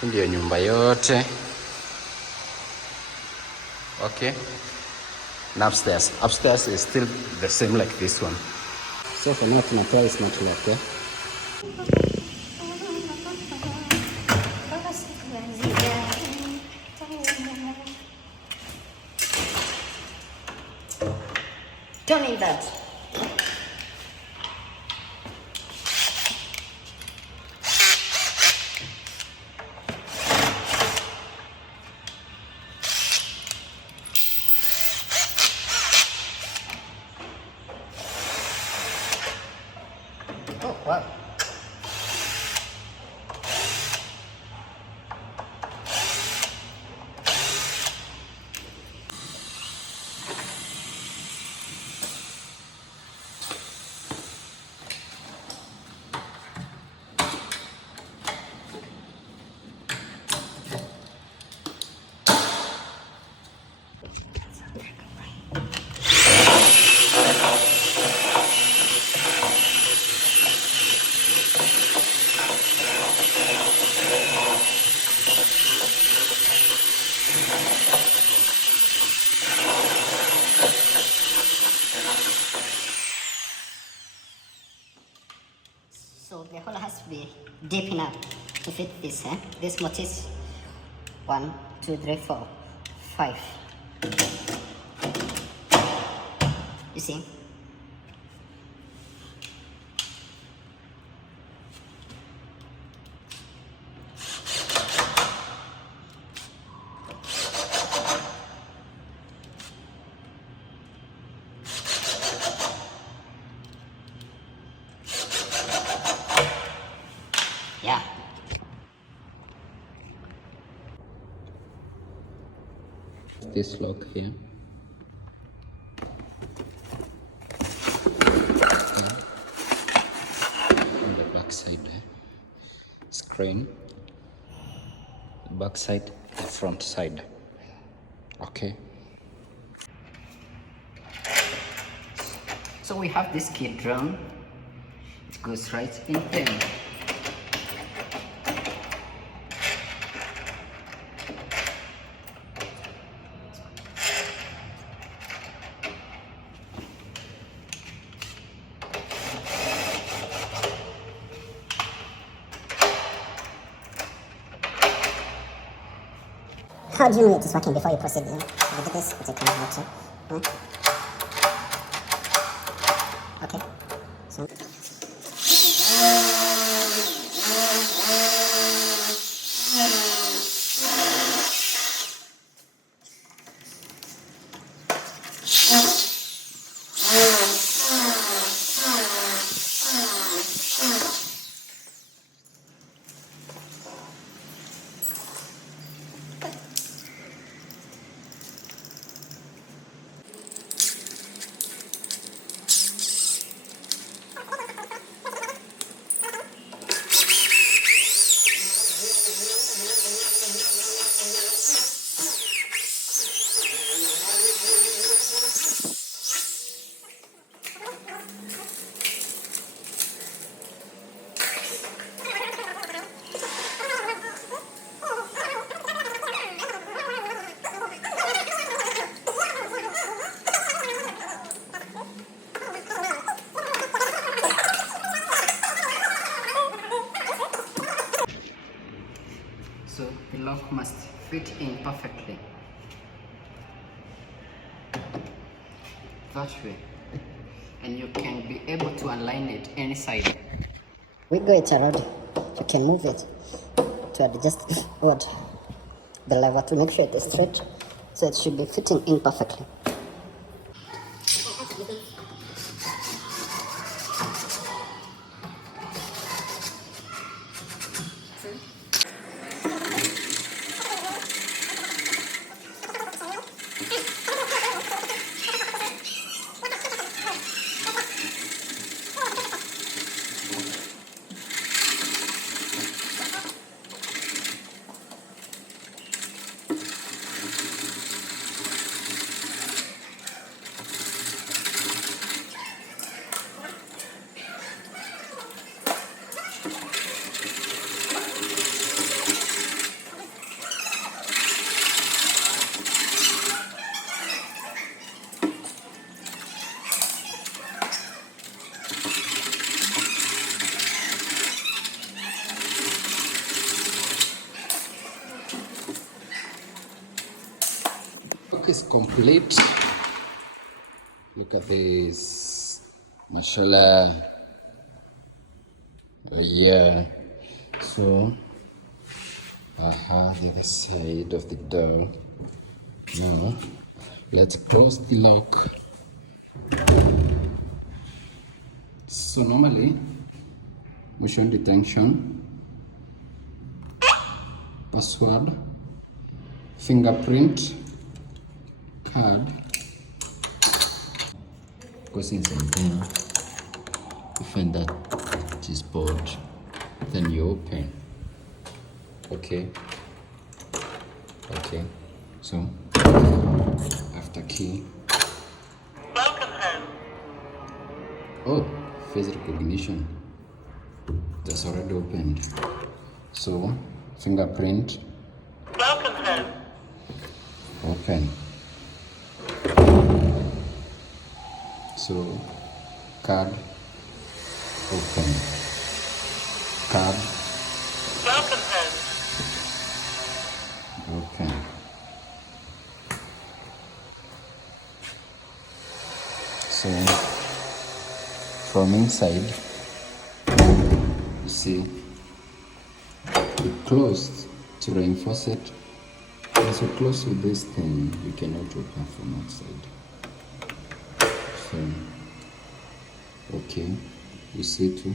Hii ndio nyumba yote. Okay. And upstairs. Upstairs is still the same like this one. So for now, tunatoa is not locked, yeah? Don't need that. Oh, wow. So the hole has to be deep enough to fit this, eh? This mortise. 1, 2, 3, 4, 5. You see? Yeah. This lock here. On the back side, screen. The back side, the front side. Okay. So we have this key drum. It goes right in here. How do you know it is working before you proceed? You do this, it's a kind of works. Okay. So. So the lock must fit in perfectly. That way. And you can be able to align it any side. Wiggle it around. You can move it to adjust the lever to make sure it is straight. So it should be fitting in perfectly. is complete. Look at this, mashallah. Yeah, so I have the other side of the door. Now let's close the lock. So normally motion detection, password, fingerprint, card goes inside there. You find that it is board, then you open. Okay, so after key, Welcome home. oh, face recognition, that's already opened. So fingerprint, Welcome home. open. So card, open. Card, Welcome home. open. So from inside, you see it closed to reinforce it. As you close with this thing, you cannot open from outside. So okay, you see too.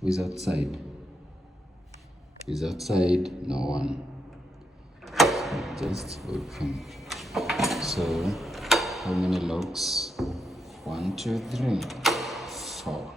Who's outside? Who's outside? No one. Just open. So how many locks? 1, 2, 3, 4.